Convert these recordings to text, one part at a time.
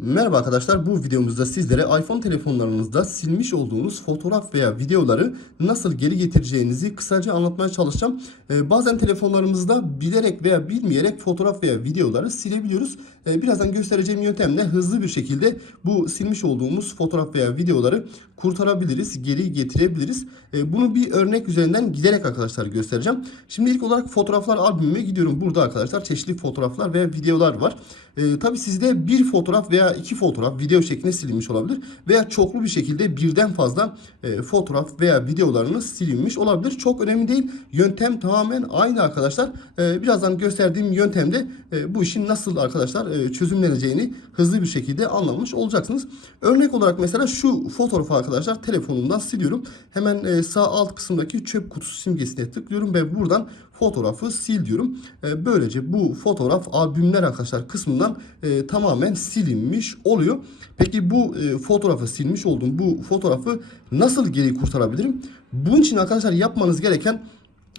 Merhaba arkadaşlar bu videomuzda sizlere iPhone telefonlarınızda silmiş olduğunuz fotoğraf veya videoları nasıl geri getireceğinizi kısaca anlatmaya çalışacağım. Ee, bazen telefonlarımızda bilerek veya bilmeyerek fotoğraf veya videoları silebiliyoruz. Ee, birazdan göstereceğim yöntemle hızlı bir şekilde bu silmiş olduğumuz fotoğraf veya videoları kurtarabiliriz, geri getirebiliriz. Ee, bunu bir örnek üzerinden giderek arkadaşlar göstereceğim. Şimdi ilk olarak fotoğraflar albümüme gidiyorum. Burada arkadaşlar çeşitli fotoğraflar ve videolar var. Ee, tabii sizde bir fotoğraf veya iki fotoğraf video şeklinde silinmiş olabilir. Veya çoklu bir şekilde birden fazla e, fotoğraf veya videolarınız silinmiş olabilir. Çok önemli değil. Yöntem tamamen aynı arkadaşlar. Ee, birazdan gösterdiğim yöntemde e, bu işin nasıl arkadaşlar e, çözümleneceğini hızlı bir şekilde anlamış olacaksınız. Örnek olarak mesela şu fotoğrafı arkadaşlar telefonumdan siliyorum. Hemen e, sağ alt kısımdaki çöp kutusu simgesine tıklıyorum ve buradan fotoğrafı sil diyorum. E, böylece bu fotoğraf albümler arkadaşlar kısmından e, tamamen silinmiş oluyor. Peki bu e, fotoğrafı silmiş olduğum bu fotoğrafı nasıl geri kurtarabilirim? Bunun için arkadaşlar yapmanız gereken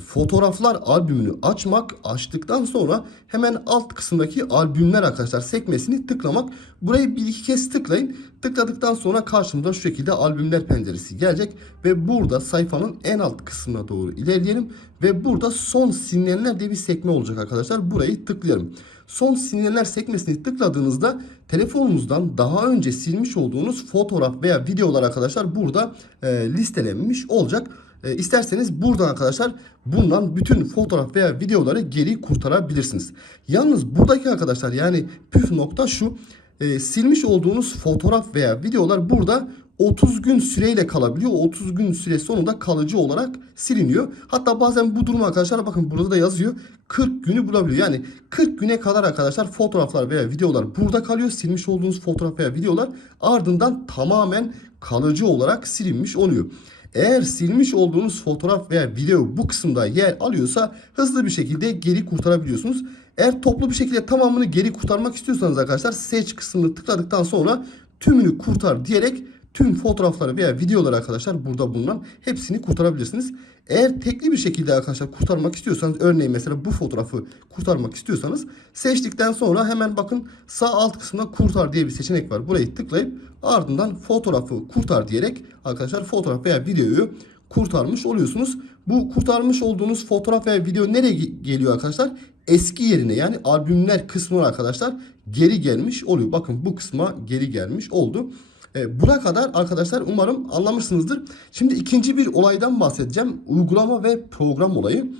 fotoğraflar albümünü açmak. Açtıktan sonra hemen alt kısımdaki albümler arkadaşlar sekmesini tıklamak. Burayı bir iki kez tıklayın. Tıkladıktan sonra karşımıza şu şekilde albümler penceresi gelecek. Ve burada sayfanın en alt kısmına doğru ilerleyelim. Ve burada son silinenler diye bir sekme olacak arkadaşlar. Burayı tıklayalım. Son silinenler sekmesini tıkladığınızda telefonunuzdan daha önce silmiş olduğunuz fotoğraf veya videolar arkadaşlar burada e, listelenmiş olacak. E, isterseniz buradan arkadaşlar bundan bütün fotoğraf veya videoları geri kurtarabilirsiniz. Yalnız buradaki arkadaşlar yani püf nokta şu. E, silmiş olduğunuz fotoğraf veya videolar burada 30 gün süreyle kalabiliyor. 30 gün süre sonunda kalıcı olarak siliniyor. Hatta bazen bu durum arkadaşlar bakın burada da yazıyor. 40 günü bulabiliyor. Yani 40 güne kadar arkadaşlar fotoğraflar veya videolar burada kalıyor. Silmiş olduğunuz fotoğraf veya videolar ardından tamamen kalıcı olarak silinmiş oluyor. Eğer silmiş olduğunuz fotoğraf veya video bu kısımda yer alıyorsa hızlı bir şekilde geri kurtarabiliyorsunuz. Eğer toplu bir şekilde tamamını geri kurtarmak istiyorsanız arkadaşlar seç kısmını tıkladıktan sonra tümünü kurtar diyerek tüm fotoğrafları veya videoları arkadaşlar burada bulunan hepsini kurtarabilirsiniz. Eğer tekli bir şekilde arkadaşlar kurtarmak istiyorsanız örneğin mesela bu fotoğrafı kurtarmak istiyorsanız seçtikten sonra hemen bakın sağ alt kısımda kurtar diye bir seçenek var. Burayı tıklayıp ardından fotoğrafı kurtar diyerek arkadaşlar fotoğraf veya videoyu kurtarmış oluyorsunuz. Bu kurtarmış olduğunuz fotoğraf veya video nereye geliyor arkadaşlar? Eski yerine yani albümler kısmına arkadaşlar geri gelmiş oluyor. Bakın bu kısma geri gelmiş oldu. E, buna kadar arkadaşlar umarım anlamışsınızdır. Şimdi ikinci bir olaydan bahsedeceğim. Uygulama ve program olayı.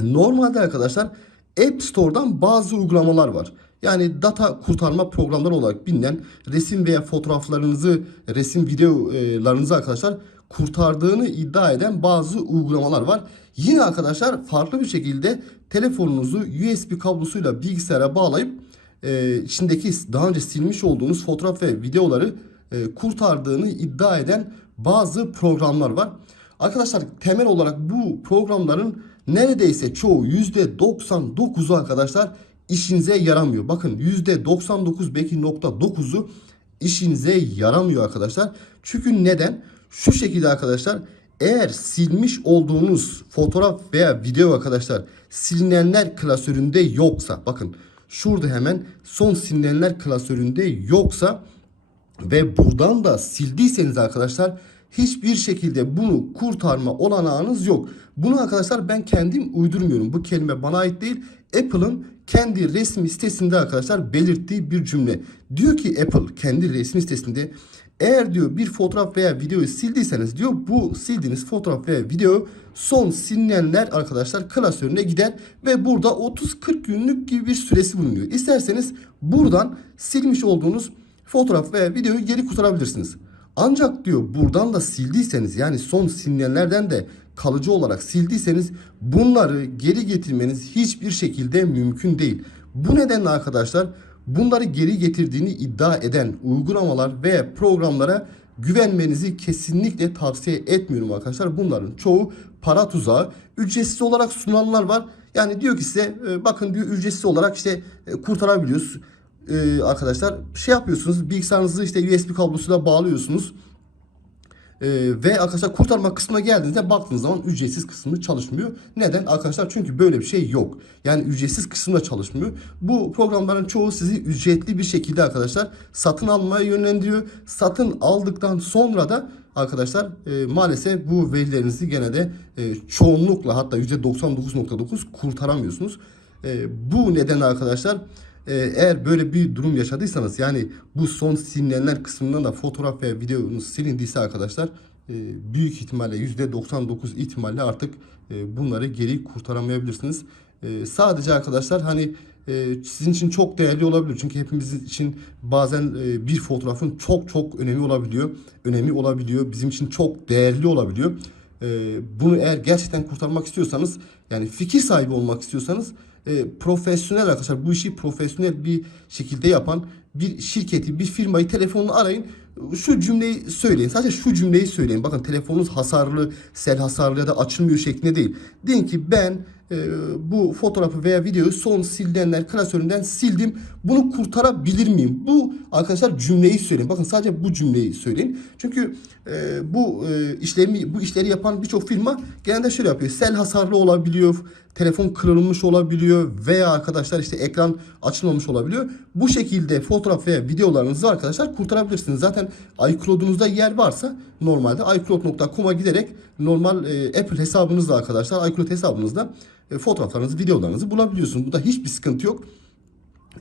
Normalde arkadaşlar App Store'dan bazı uygulamalar var. Yani data kurtarma programları olarak bilinen resim veya fotoğraflarınızı, resim videolarınızı arkadaşlar kurtardığını iddia eden bazı uygulamalar var. Yine arkadaşlar farklı bir şekilde telefonunuzu USB kablosuyla bilgisayara bağlayıp e, içindeki daha önce silmiş olduğunuz fotoğraf ve videoları e, kurtardığını iddia eden bazı programlar var. Arkadaşlar temel olarak bu programların neredeyse çoğu %99'u arkadaşlar işinize yaramıyor. Bakın %99 belki nokta 9'u işinize yaramıyor arkadaşlar. Çünkü neden? Şu şekilde arkadaşlar eğer silmiş olduğunuz fotoğraf veya video arkadaşlar silinenler klasöründe yoksa bakın şurada hemen son silinenler klasöründe yoksa ve buradan da sildiyseniz arkadaşlar hiçbir şekilde bunu kurtarma olanağınız yok. Bunu arkadaşlar ben kendim uydurmuyorum. Bu kelime bana ait değil. Apple'ın kendi resmi sitesinde arkadaşlar belirttiği bir cümle. Diyor ki Apple kendi resmi sitesinde eğer diyor bir fotoğraf veya videoyu sildiyseniz diyor bu sildiğiniz fotoğraf veya video son silinenler arkadaşlar klasörüne gider ve burada 30-40 günlük gibi bir süresi bulunuyor. İsterseniz buradan silmiş olduğunuz fotoğraf veya videoyu geri kurtarabilirsiniz. Ancak diyor buradan da sildiyseniz yani son silinenlerden de kalıcı olarak sildiyseniz bunları geri getirmeniz hiçbir şekilde mümkün değil. Bu nedenle arkadaşlar bunları geri getirdiğini iddia eden uygulamalar ve programlara güvenmenizi kesinlikle tavsiye etmiyorum arkadaşlar. Bunların çoğu para tuzağı. Ücretsiz olarak sunanlar var. Yani diyor ki size bakın diyor ücretsiz olarak işte kurtarabiliyoruz e, arkadaşlar şey yapıyorsunuz bilgisayarınızı işte USB kablosuyla bağlıyorsunuz. Ee, ve arkadaşlar kurtarma kısmına geldiğinizde baktığınız zaman ücretsiz kısmı çalışmıyor. Neden? Arkadaşlar çünkü böyle bir şey yok. Yani ücretsiz kısmında çalışmıyor. Bu programların çoğu sizi ücretli bir şekilde arkadaşlar satın almaya yönlendiriyor. Satın aldıktan sonra da arkadaşlar e, maalesef bu verilerinizi gene de e, çoğunlukla hatta %99.9 kurtaramıyorsunuz. E, bu nedenle arkadaşlar e, eğer böyle bir durum yaşadıysanız yani bu son silinenler kısmından da fotoğraf veya videonuz silindiyse arkadaşlar e, büyük ihtimalle %99 ihtimalle artık e, bunları geri kurtaramayabilirsiniz. E, sadece arkadaşlar hani sizin için çok değerli olabilir. Çünkü hepimiz için bazen bir fotoğrafın çok çok önemi olabiliyor. Önemi olabiliyor. Bizim için çok değerli olabiliyor. E, bunu eğer gerçekten kurtarmak istiyorsanız yani fikir sahibi olmak istiyorsanız e, profesyonel arkadaşlar bu işi profesyonel bir şekilde yapan bir şirketi, bir firmayı telefonla arayın. Şu cümleyi söyleyin. Sadece şu cümleyi söyleyin. Bakın telefonunuz hasarlı, sel hasarlı ya da açılmıyor şeklinde değil. Deyin ki ben e, bu fotoğrafı veya videoyu son silinenler klasöründen sildim. Bunu kurtarabilir miyim? Bu arkadaşlar cümleyi söyleyin. Bakın sadece bu cümleyi söyleyin. Çünkü e, bu e, işlemi bu işleri yapan birçok firma genelde şöyle yapıyor. Sel hasarlı olabiliyor, telefon kırılmış olabiliyor veya arkadaşlar işte ekran açılmamış olabiliyor. Bu şekilde fotoğraf veya videolarınızı arkadaşlar kurtarabilirsiniz. Zaten iCloud'unuzda yer varsa normalde iCloud.com'a giderek normal e, Apple hesabınızla arkadaşlar iCloud hesabınızda e, fotoğraflarınızı, videolarınızı bulabiliyorsunuz. Burada hiçbir sıkıntı yok.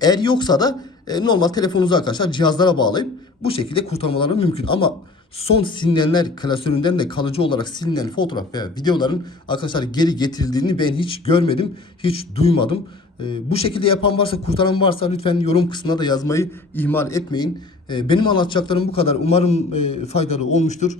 Eğer yoksa da e, normal telefonunuzu arkadaşlar cihazlara bağlayıp bu şekilde kurtarmaları mümkün. Ama son silinenler klasöründen de kalıcı olarak silinen fotoğraf veya videoların arkadaşlar geri getirildiğini ben hiç görmedim, hiç duymadım. E, bu şekilde yapan varsa, kurtaran varsa lütfen yorum kısmına da yazmayı ihmal etmeyin. E, benim anlatacaklarım bu kadar. Umarım e, faydalı olmuştur.